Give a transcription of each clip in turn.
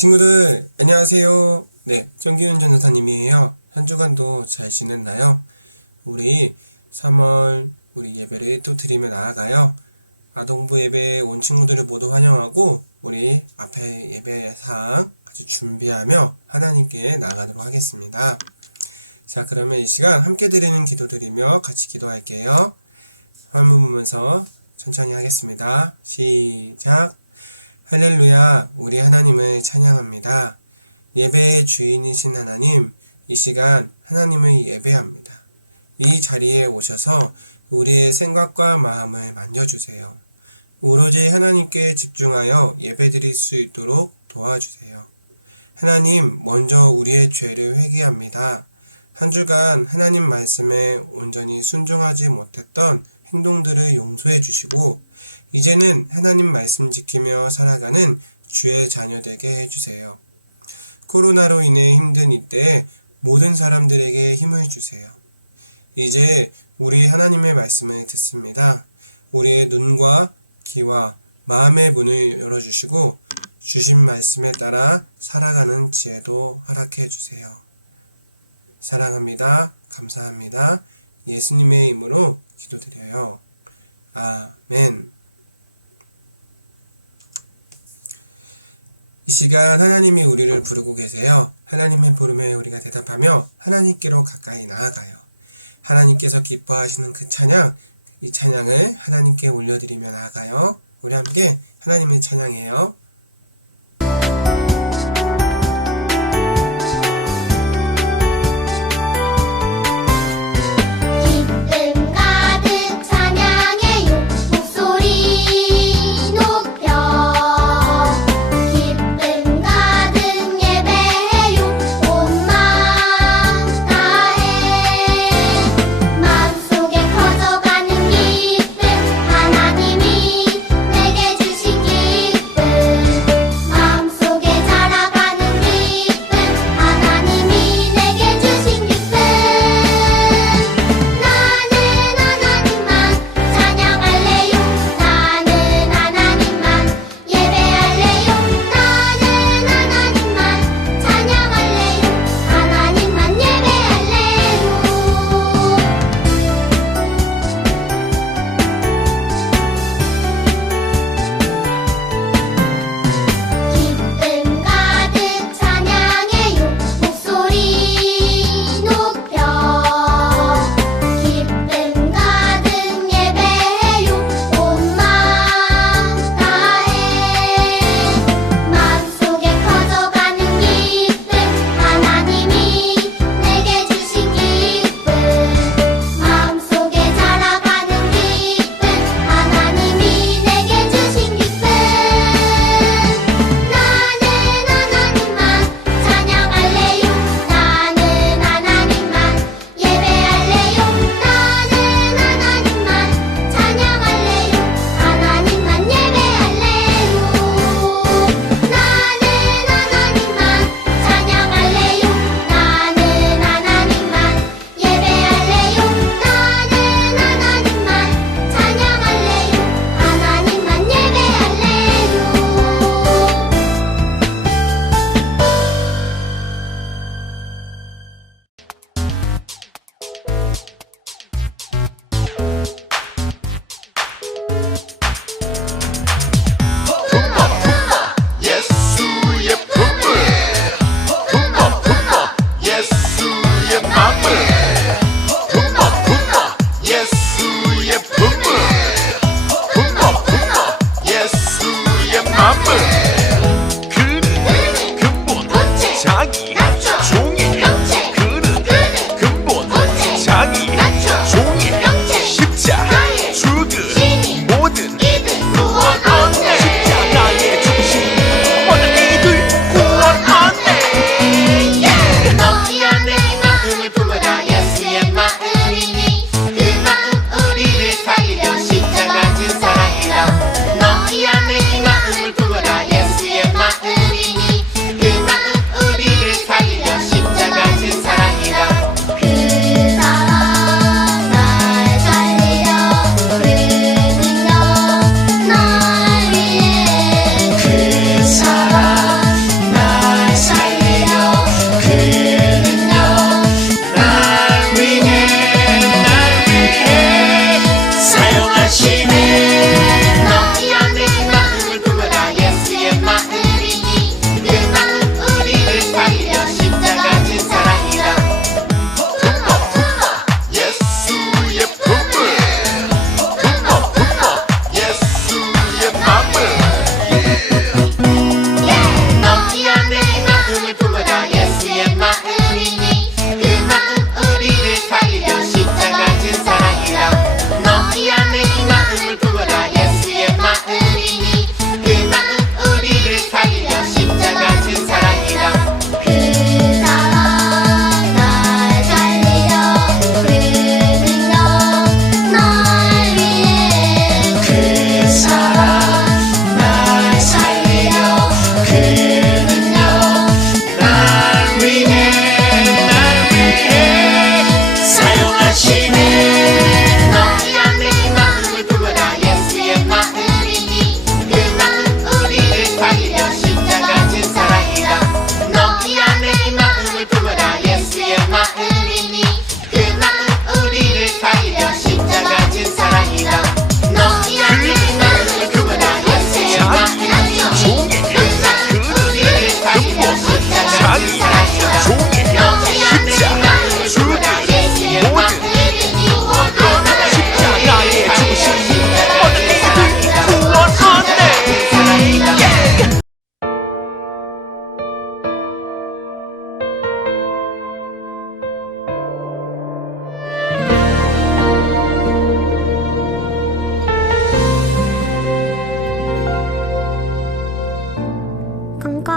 친구들 안녕하세요. 네, 정기훈 전도사님이에요. 한 주간도 잘 지냈나요? 우리 3월 우리 예배를 또 드리며 나아가요. 아동부 예배에 온 친구들을 모두 환영하고 우리 앞에 예배 사항 같이 준비하며 하나님께 나아가도록 하겠습니다. 자, 그러면 이 시간 함께 드리는 기도 드리며 같이 기도할게요. 화면 보면서 천천히 하겠습니다. 시작. 할렐루야, 우리 하나님을 찬양합니다. 예배의 주인이신 하나님, 이 시간 하나님을 예배합니다. 이 자리에 오셔서 우리의 생각과 마음을 만져주세요. 오로지 하나님께 집중하여 예배드릴 수 있도록 도와주세요. 하나님, 먼저 우리의 죄를 회개합니다. 한 주간 하나님 말씀에 온전히 순종하지 못했던 행동들을 용서해 주시고 이제는 하나님 말씀 지키며 살아가는 주의 자녀 되게 해주세요. 코로나로 인해 힘든 이때에 모든 사람들에게 힘을 주세요. 이제 우리 하나님의 말씀을 듣습니다. 우리의 눈과 귀와 마음의 문을 열어주시고 주신 말씀에 따라 살아가는 지혜도 허락해 주세요. 사랑합니다. 감사합니다. 예수님의 이름으로 기도드려요. 아멘. 이 시간 하나님이 우리를 부르고 계세요. 하나님의 부름에 우리가 대답하며 하나님께로 가까이 나아가요. 하나님께서 기뻐하시는 그 찬양, 이 찬양을 하나님께 올려드리며 나아가요. 우리 함께 하나님을 찬양해요. 하나님이 내게 주신 기쁨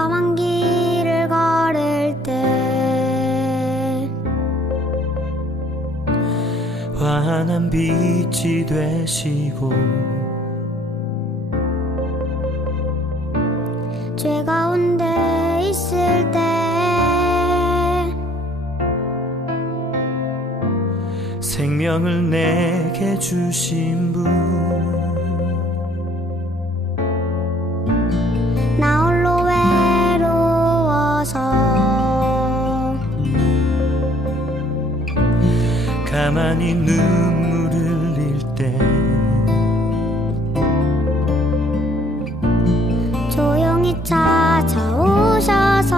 험한 길을 걸을 때 환한 빛이 되시고 죄 가운데 있을 때 생명을 내게 주신 분 나 홀로 외로워서 가만히 눈물 흘릴 때 조용히 찾아오셔서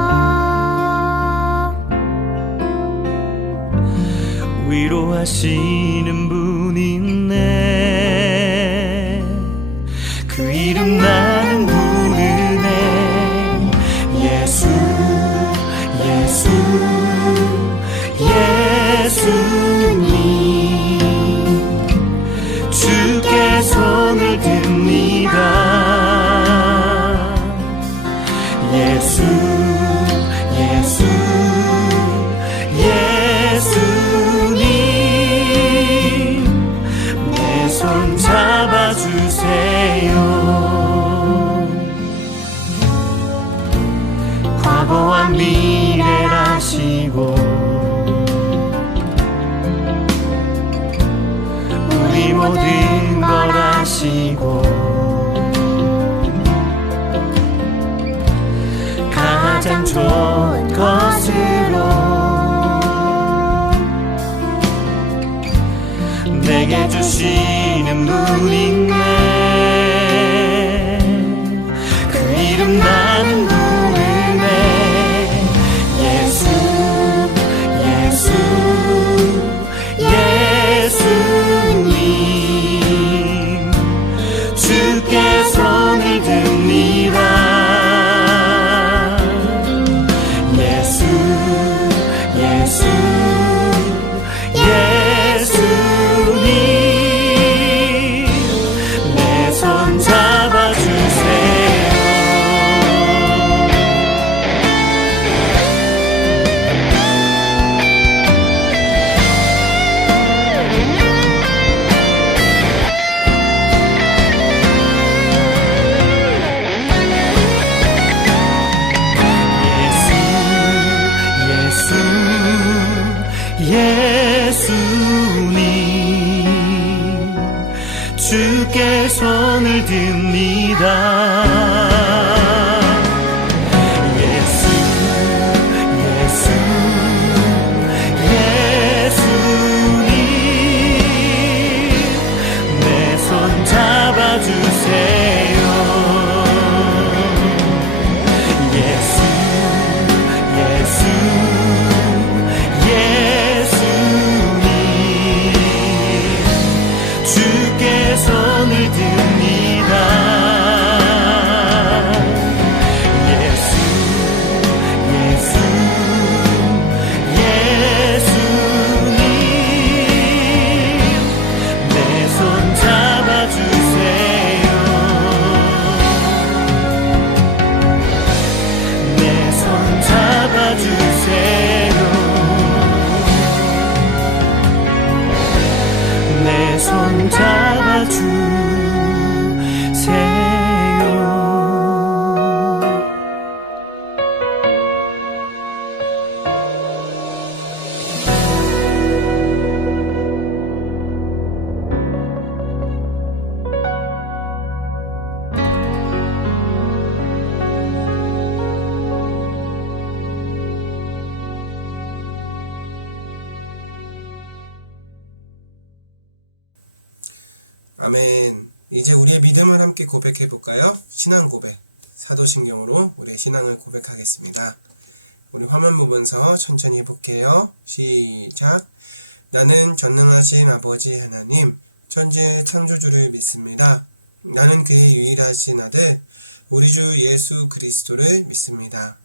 위로하시는 분 있네. 그 이름 나는 부르네. 예수 예수 예수님 주께 손을 듭니다. 예수 예수 예수님 내 손 잡아주세요. 과거와 미래라시고 우리 모든 걸 아시고 가장 좋은 것으로 내게 주시는 분 있네. 그 이름 나는 부르네. 예수 예수 예수님 주께 손을 듭니다. 예수 예수 예수님 내 손 잡아주세요. 예수님 주께 손을 듭니다. 예수 예수 예수님 내 손 잡아주세요. 예수 예수 예수님 주께 손을 듭니다. 예수 예수 예수님 내 손 잡아주세요. 내 손 잡아주세요. 내 손 잡아주세요. 아멘. 이제 우리의 믿음을 함께 고백해 볼까요? 신앙 고백. 사도신경으로 우리의 신앙을 고백하겠습니다. 우리 화면 보면서 천천히 해볼게요. 시작. 나는 전능하신 아버지 하나님, 천지의 창조주를 믿습니다. 나는 그의 유일하신 아들, 우리 주 예수 그리스도를 믿습니다.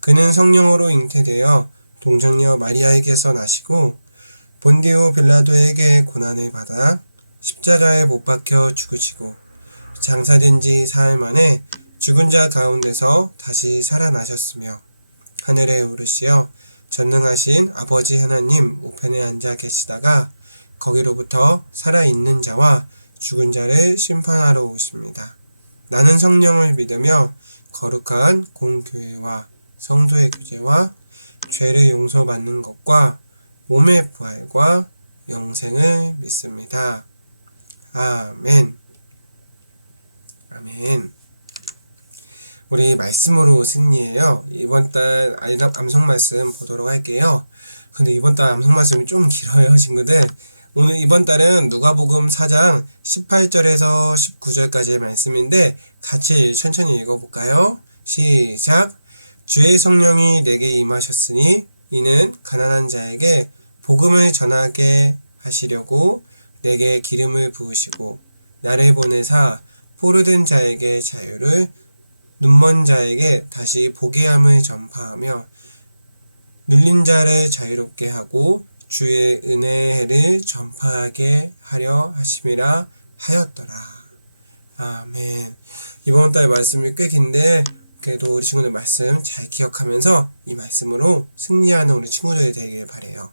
그는 성령으로 잉태되어 동정녀 마리아에게서 나시고 본디오 빌라도에게 고난을 받아 십자가에 못 박혀 죽으시고 장사된 지 사흘 만에 죽은 자 가운데서 다시 살아나셨으며 하늘에 오르시어 전능하신 아버지 하나님 우편에 앉아 계시다가 거기로부터 살아있는 자와 죽은 자를 심판하러 오십니다. 나는 성령을 믿으며 거룩한 공교회와 성도의 규제와 죄를 용서받는 것과 몸의 부활과 영생을 믿습니다. 아멘. 아멘. 우리 말씀으로 승리해요. 이번 달 암송 말씀 보도록 할게요. 근데 이번 달 암송 말씀이 좀 길어요, 친구들. 오늘 이번 달은 누가복음 4장 18절에서 19절까지의 말씀인데 같이 천천히 읽어볼까요? 시작! 주의 성령이 내게 임하셨으니 이는 가난한 자에게 복음을 전하게 하시려고 내게 기름을 부으시고 나를 보내사 포로된 자에게 자유를 눈먼 자에게 다시 보게 함을 전파하며 눌린 자를 자유롭게 하고 주의 은혜의 해를 전파하게 하려 하심이라 하였더라. 아멘. 이번 달 말씀이 꽤 긴데 그래도 우리 친구들 말씀 잘 기억하면서 이 말씀으로 승리하는 우리 친구들이 되길 바라요.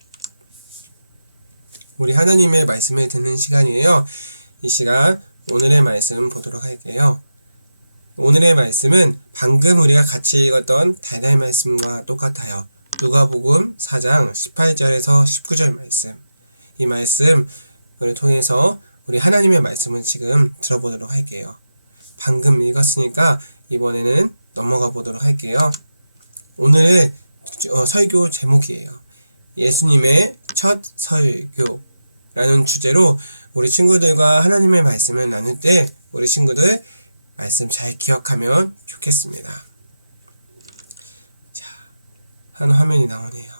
우리 하나님의 말씀을 듣는 시간이에요. 이 시간 오늘의 말씀 보도록 할게요. 오늘의 말씀은 방금 우리가 같이 읽었던 달달 말씀과 똑같아요. 누가복음 4장 18절에서 19절 말씀. 이 말씀을 통해서 우리 하나님의 말씀을 지금 들어보도록 할게요. 방금 읽었으니까 이번에는 넘어가 보도록 할게요. 오늘의 설교 제목이에요. 예수님의 첫 설교라는 주제로 우리 친구들과 하나님의 말씀을 나눌 때 우리 친구들 말씀 잘 기억하면 좋겠습니다. 자, 한 화면이 나오네요.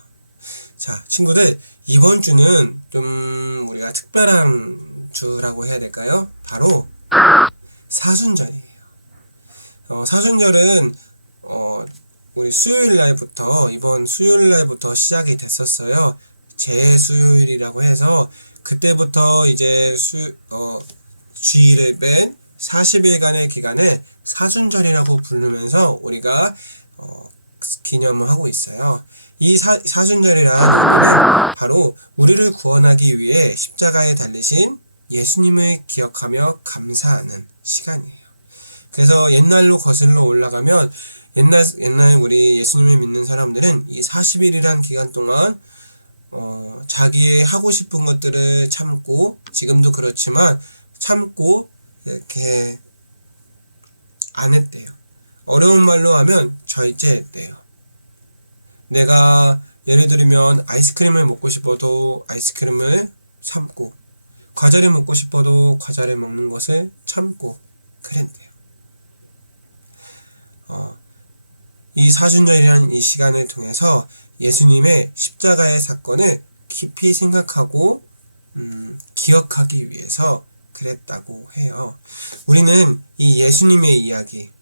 자, 친구들, 이번 주는 좀 우리가 특별한 주라고 해야 될까요? 바로 사순절이에요. 사순절은 우리 이번 수요일 날부터 시작이 됐었어요. 제수요일이라고 해서 그때부터 이제 주일을 뺀 40일간의 기간을 사순절이라고 부르면서 우리가 기념을 하고 있어요. 이 사순절이라는 의미는 바로 우리를 구원하기 위해 십자가에 달리신 예수님을 기억하며 감사하는 시간이에요. 그래서 옛날로 거슬러 올라가면 옛날 우리 예수님을 믿는 사람들은 이 40일이란 기간 동안 자기의 하고 싶은 것들을 참고, 지금도 그렇지만 참고 이렇게 안 했대요. 어려운 말로 하면 절제했대요. 내가 예를 들면 아이스크림을 먹고 싶어도 아이스크림을 참고, 과자를 먹고 싶어도 과자를 먹는 것을 참고 그랬대요. 이 사순절이라는 이 시간을 통해서 예수님의 십자가의 사건을 깊이 생각하고 기억하기 위해서 그랬다고 해요. 우리는 이 예수님의 이야기,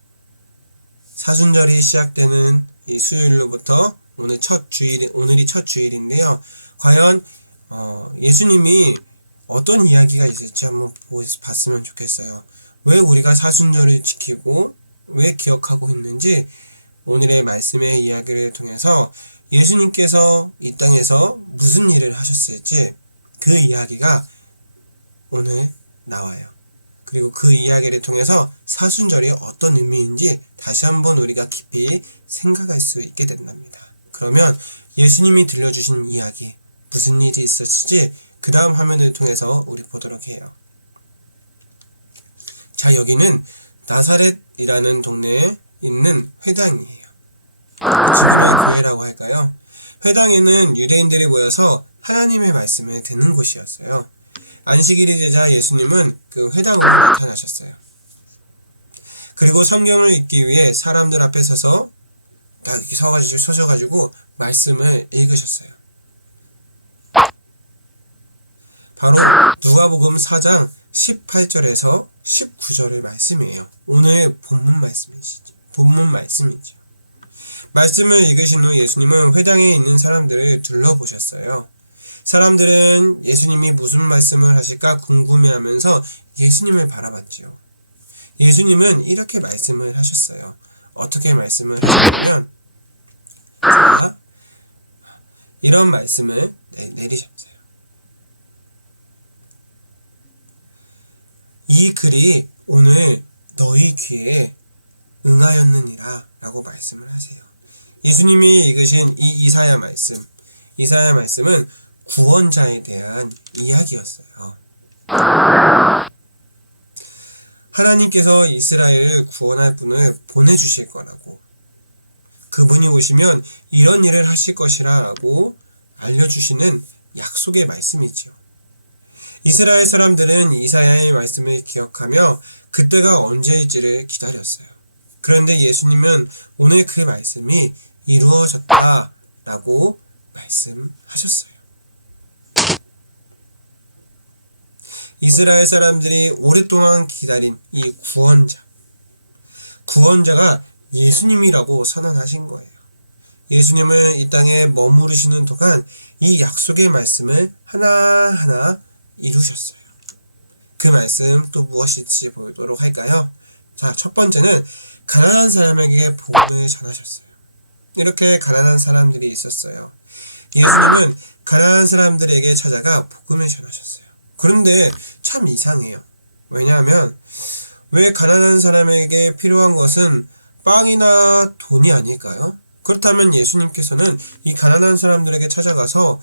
사순절이 시작되는 이 수요일로부터 오늘이 첫 주일인데요. 과연 예수님이 어떤 이야기가 있을지 한번 봤으면 좋겠어요. 왜 우리가 사순절을 지키고 왜 기억하고 있는지 오늘의 말씀의 이야기를 통해서 예수님께서 이 땅에서 무슨 일을 하셨을지 그 이야기가 오늘 나와요. 그리고 그 이야기를 통해서 사순절이 어떤 의미인지 다시 한번 우리가 깊이 생각할 수 있게 된답니다. 그러면 예수님이 들려주신 이야기, 무슨 일이 있었을지 그 다음 화면을 통해서 우리 보도록 해요. 자, 여기는 나사렛이라는 동네에 있는 회당이에요. 지금의 교회라고 할까요? 회당에는 유대인들이 모여서 하나님의 말씀을 듣는 곳이었어요. 안식일이 되자 예수님은 그 회당으로 나타나셨어요. 그리고 성경을 읽기 위해 사람들 앞에 서서 딱 이렇게 서셔가지고 말씀을 읽으셨어요. 바로 누가복음 4장 18절에서 19절의 말씀이에요. 오늘 본문 말씀이죠. 말씀을 읽으신 후 예수님은 회당에 있는 사람들을 둘러보셨어요. 사람들은 예수님이 무슨 말씀을 하실까 궁금해하면서 예수님을 바라봤지요. 예수님은 이렇게 말씀을 하셨어요. 어떻게 말씀을 하셨냐면, 자, 이런 말씀을 내리셨어요. 이 글이 오늘 너희 귀에 응하였느니라 라고 말씀을 하세요. 예수님이 읽으신 이 이사야 말씀은 구원자에 대한 이야기였어요. 하나님께서 이스라엘을 구원할 분을 보내주실 거라고, 그분이 오시면 이런 일을 하실 것이라 라고 알려주시는 약속의 말씀이지요. 이스라엘 사람들은 이사야의 말씀을 기억하며 그때가 언제일지를 기다렸어요. 그런데 예수님은 오늘 그 말씀이 이루어졌다 라고 말씀하셨어요. 이스라엘 사람들이 오랫동안 기다린 이 구원자가 예수님이라고 선언하신 거예요. 예수님은 이 땅에 머무르시는 동안 이 약속의 말씀을 하나하나 이루셨어요. 그 말씀 또 무엇인지 보도록 할까요? 자, 첫 번째는 가난한 사람에게 복음을 전하셨어요. 이렇게 가난한 사람들이 있었어요. 예수님은 가난한 사람들에게 찾아가 복음을 전하셨어요. 그런데 참 이상해요. 왜냐하면 왜 가난한 사람에게 필요한 것은 빵이나 돈이 아닐까요? 그렇다면 예수님께서는 이 가난한 사람들에게 찾아가서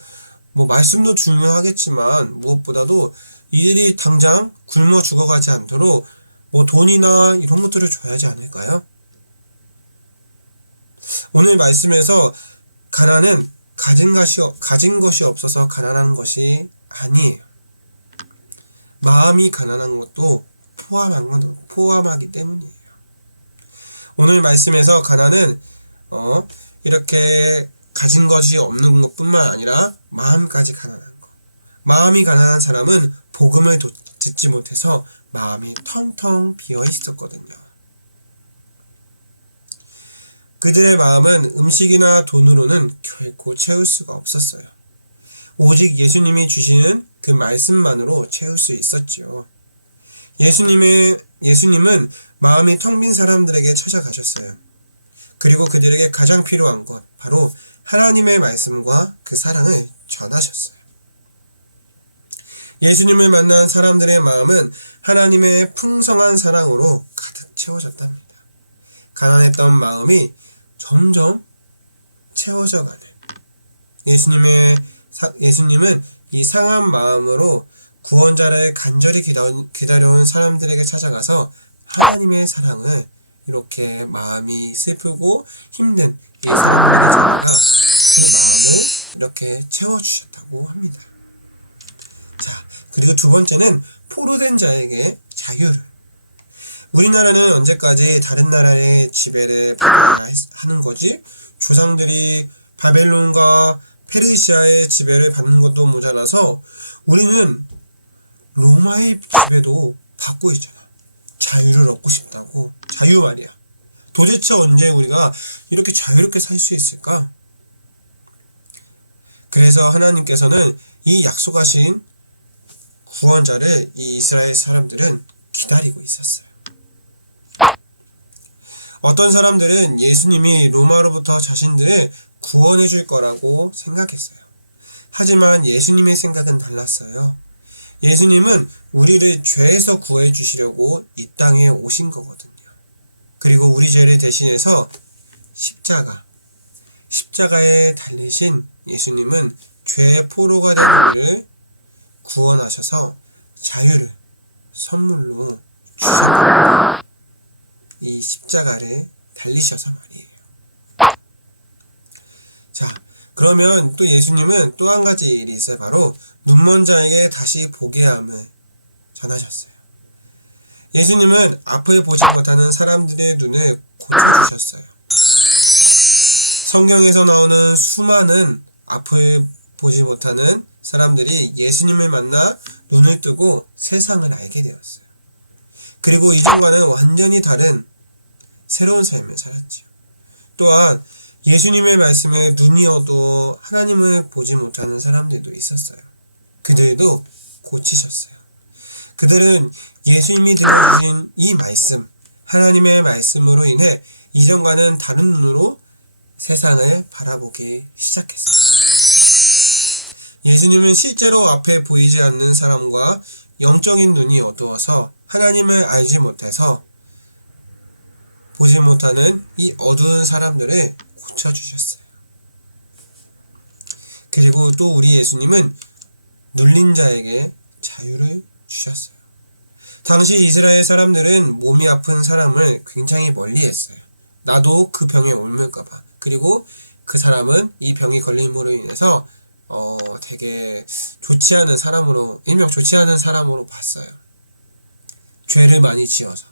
말씀도 중요하겠지만 무엇보다도 이들이 당장 굶어 죽어가지 않도록 돈이나 이런 것들을 줘야 하지 않을까요? 오늘 말씀에서 가난은 가진 것이 없어서 가난한 것이 아니에요. 마음이 가난한 것도 포함하기 때문이에요. 오늘 말씀에서 가난은 이렇게 가진 것이 없는 것뿐만 아니라 마음까지 가난한 것. 마음이 가난한 사람은 복음을 듣지 못해서 마음이 텅텅 비어 있었거든요. 그들의 마음은 음식이나 돈으로는 결코 채울 수가 없었어요. 오직 예수님이 주시는 그 말씀만으로 채울 수 있었지요. 예수님은 마음이 텅 빈 사람들에게 찾아가셨어요. 그리고 그들에게 가장 필요한 것, 바로 하나님의 말씀과 그 사랑을 전하셨어요. 예수님을 만난 사람들의 마음은 하나님의 풍성한 사랑으로 가득 채워졌답니다. 가난했던 마음이 점점 채워져가는, 예수님은 이 상한 마음으로 구원자를 간절히 기다려온 사람들에게 찾아가서 하나님의 사랑을, 이렇게 마음이 슬프고 힘든 이 사람들에게 찾아가 그 마음을 이렇게 채워주셨다고 합니다. 자, 그리고 두 번째는 포로된 자에게 자유를. 우리나라는 언제까지 다른 나라의 지배를 받아야 하는 거지? 조상들이 바벨론과 페르시아의 지배를 받는 것도 모자라서 우리는 로마의 지배도 받고 있잖아. 자유를 얻고 싶다고. 자유 말이야. 도대체 언제 우리가 이렇게 자유롭게 살 수 있을까? 그래서 하나님께서는 이 약속하신 구원자를 이 이스라엘 사람들은 기다리고 있었어요. 어떤 사람들은 예수님이 로마로부터 자신들을 구원해 줄 거라고 생각했어요. 하지만 예수님의 생각은 달랐어요. 예수님은 우리를 죄에서 구해 주시려고 이 땅에 오신 거거든요. 그리고 우리 죄를 대신해서 십자가에 달리신 예수님은 죄의 포로가 된 우리를 구원하셔서 자유를 선물로 주셨답니다. 이 십자가를 달리셔서 말이에요. 자, 그러면 또 예수님은 또 한 가지 일이 있어요. 바로 눈먼 자에게 다시 보게 함을 전하셨어요. 예수님은 앞을 보지 못하는 사람들의 눈을 고쳐주셨어요. 성경에서 나오는 수많은 앞을 보지 못하는 사람들이 예수님을 만나 눈을 뜨고 세상을 알게 되었어요. 그리고 이전과는 완전히 다른 새로운 삶을 살았지요. 또한 예수님의 말씀에 눈이 어두워 하나님을 보지 못하는 사람들도 있었어요. 그들도 고치셨어요. 그들은 예수님이 들려주신 이 말씀, 하나님의 말씀으로 인해 이전과는 다른 눈으로 세상을 바라보기 시작했어요. 예수님은 실제로 앞에 보이지 않는 사람과 영적인 눈이 어두워서 하나님을 알지 못해서 보지 못하는 이 어두운 사람들을 고쳐주셨어요. 그리고 또 우리 예수님은 눌린 자에게 자유를 주셨어요. 당시 이스라엘 사람들은 몸이 아픈 사람을 굉장히 멀리했어요. 나도 그 병에 옮을까봐. 그리고 그 사람은 이 병이 걸림으로 인해서 되게 좋지 않은 사람으로, 일명 좋지 않은 사람으로 봤어요. 죄를 많이 지어서.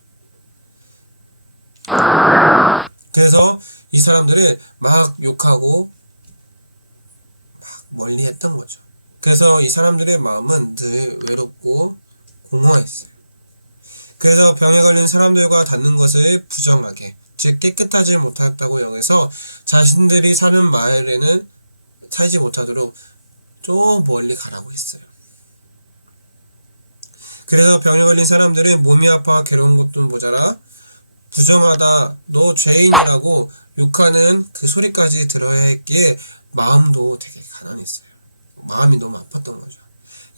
그래서 이 사람들을 막 욕하고 막 멀리 했던 거죠. 그래서 이 사람들의 마음은 늘 외롭고 공허했어요. 그래서 병에 걸린 사람들과 닿는 것을 부정하게, 즉 깨끗하지 못했다고 여겨서 자신들이 사는 마을에는 살지 못하도록 좀 멀리 가라고 했어요. 그래서 병에 걸린 사람들은 몸이 아파 괴로운 것도 모자라 부정하다, 너 죄인이라고 욕하는 그 소리까지 들어야 했기에 마음도 되게 가난했어요. 마음이 너무 아팠던 거죠.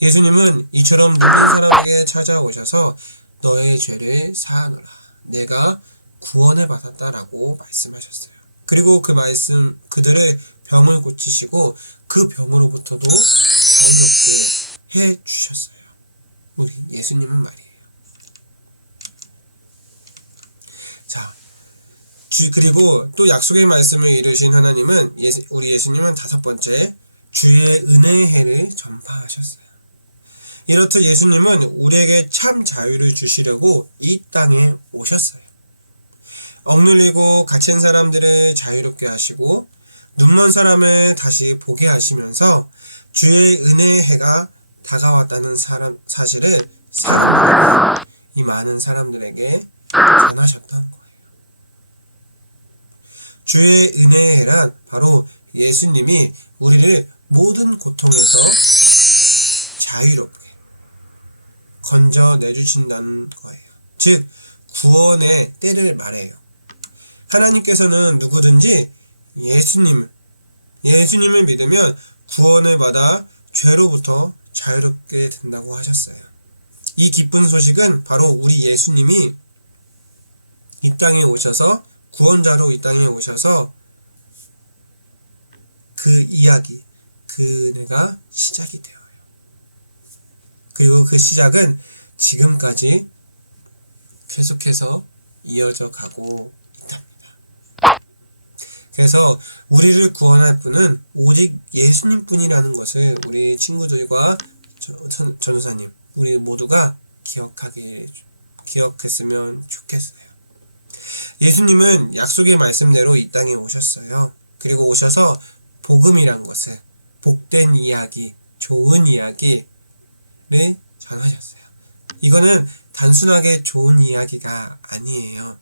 예수님은 이처럼 눌린 사람에게 찾아오셔서 너의 죄를 사하노라, 내가 구원을 받았다라고 말씀하셨어요. 그리고 그 말씀, 그들의 병을 고치시고 그 병으로부터도 자유롭게 해주셨어요. 우리 예수님은 말이에요. 자, 그리고 또 약속의 말씀을 이루신 하나님은 우리 예수님은 다섯 번째, 주의 은혜의 해를 전파하셨어요. 이렇듯 예수님은 우리에게 참 자유를 주시려고 이 땅에 오셨어요. 억눌리고 갇힌 사람들을 자유롭게 하시고 눈먼 사람을 다시 보게 하시면서 주의 은혜의 해가 다가왔다는 사실을 사람들에게, 이 많은 사람들에게 전하셨던 거예요. 주의 은혜의 해란 바로 예수님이 우리를 모든 고통에서 자유롭게 건져내주신다는 거예요. 즉 구원의 때를 말해요. 하나님께서는 누구든지 예수님을 믿으면 구원을 받아 죄로부터 자유롭게 된다고 하셨어요. 이 기쁜 소식은 바로 우리 예수님이 이 땅에 오셔서, 구원자로 이 땅에 오셔서 그 이야기, 그 은혜가 시작이 되어요. 그리고 그 시작은 지금까지 계속해서 이어져 가고 있답니다. 그래서 우리를 구원할 분은 오직 예수님 뿐이라는 것을 우리 친구들과 전도사님, 우리 모두가 기억했으면 좋겠어요. 예수님은 약속의 말씀대로 이 땅에 오셨어요. 그리고 오셔서 복음이란 것을, 복된 이야기, 좋은 이야기를 전하셨어요. 이거는 단순하게 좋은 이야기가 아니에요.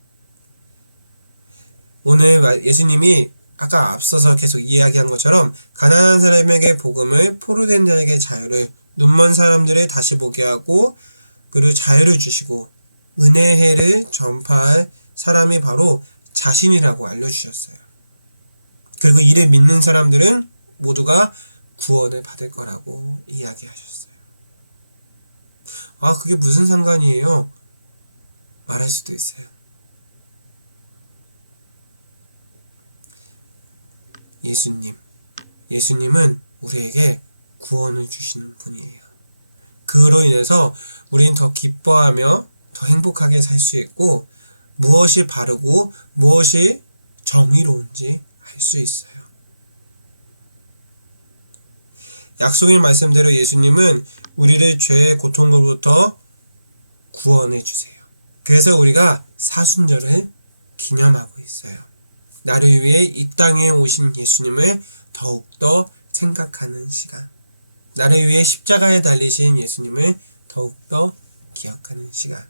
오늘 예수님이 아까 앞서서 계속 이야기한 것처럼 가난한 사람에게 복음을, 포로된 자에게 자유를, 눈먼 사람들을 다시 보게 하고 그리고 자유를 주시고 은혜해를 전파할 사람이 바로 자신이라고 알려주셨어요. 그리고 이를 믿는 사람들은 모두가 구원을 받을 거라고 이야기하셨어요. 아, 그게 무슨 상관이에요? 말할 수도 있어요. 예수님은 우리에게 구원을 주시는 분이에요. 그로 인해서 우리는 더 기뻐하며 더 행복하게 살 수 있고 무엇이 바르고 무엇이 정의로운지 알 수 있어요. 약속의 말씀대로 예수님은 우리를 죄의 고통으로부터 구원해 주세요. 그래서 우리가 사순절을 기념하고 있어요. 나를 위해 이 땅에 오신 예수님을 더욱더 생각하는 시간, 나를 위해 십자가에 달리신 예수님을 더욱더 기억하는 시간.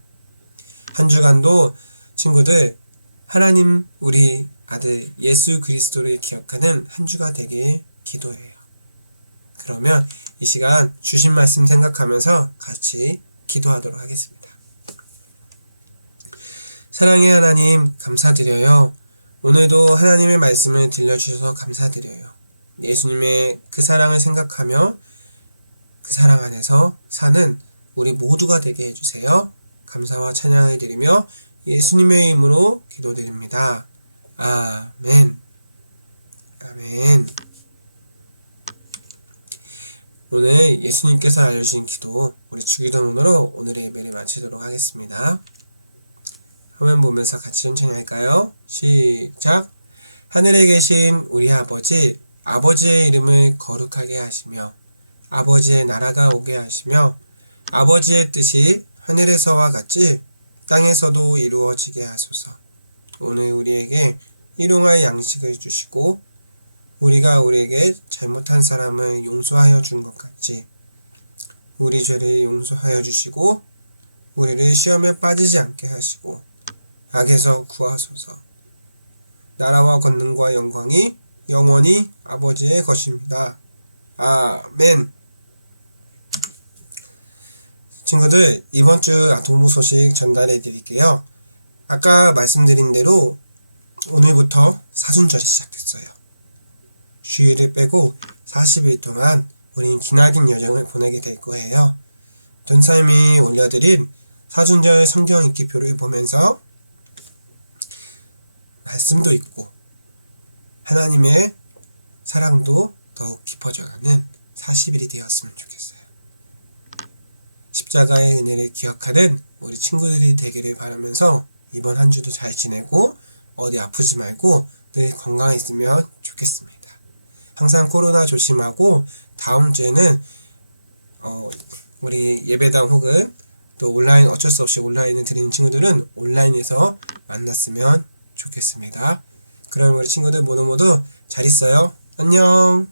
한 주간도 친구들, 하나님 우리 아들 예수 그리스도를 기억하는 한 주가 되길 기도해요. 그러면 이 시간 주신 말씀 생각하면서 같이 기도하도록 하겠습니다. 사랑의 하나님, 감사드려요. 오늘도 하나님의 말씀을 들려주셔서 감사드려요. 예수님의 그 사랑을 생각하며 그 사랑 안에서 사는 우리 모두가 되게 해주세요. 감사와 찬양을 드리며 예수님의 이름으로 기도드립니다. 아멘. 아멘. 오늘 예수님께서 알려주신 기도, 우리 주기도문으로 오늘의 예배를 마치도록 하겠습니다. 화면 보면서 같이 천천히 할까요? 시작! 하늘에 계신 우리 아버지, 아버지의 이름을 거룩하게 하시며 아버지의 나라가 오게 하시며 아버지의 뜻이 하늘에서와 같이 땅에서도 이루어지게 하소서. 오늘 우리에게 일용할 양식을 주시고 우리가 우리에게 잘못한 사람을 용서하여 준 것 같이 우리 죄를 용서하여 주시고 우리를 시험에 빠지지 않게 하시고 악에서 구하소서. 나라와 권능과 영광이 영원히 아버지의 것입니다. 아멘. 친구들, 이번 주 아동부 소식 전달해 드릴게요. 아까 말씀드린 대로 오늘부터 사순절이 시작됐어요. 주일을 빼고 40일 동안 우린 기나긴 여정을 보내게 될 거예요. 전사님이 올려드린 사순절 성경 읽기표를 보면서 말씀도 있고 하나님의 사랑도 더욱 깊어져가는 40일이 되었으면 좋겠어요. 십자가의 은혜를 기억하는 우리 친구들이 되기를 바라면서 이번 한 주도 잘 지내고 어디 아프지 말고 늘 건강했으면 좋겠습니다. 항상 코로나 조심하고 다음 주에는 우리 예배당 혹은 또 온라인 어쩔 수 없이 온라인을 드리는 친구들은 온라인에서 만났으면 좋겠습니다. 그럼 우리 친구들 모두 잘 있어요. 안녕.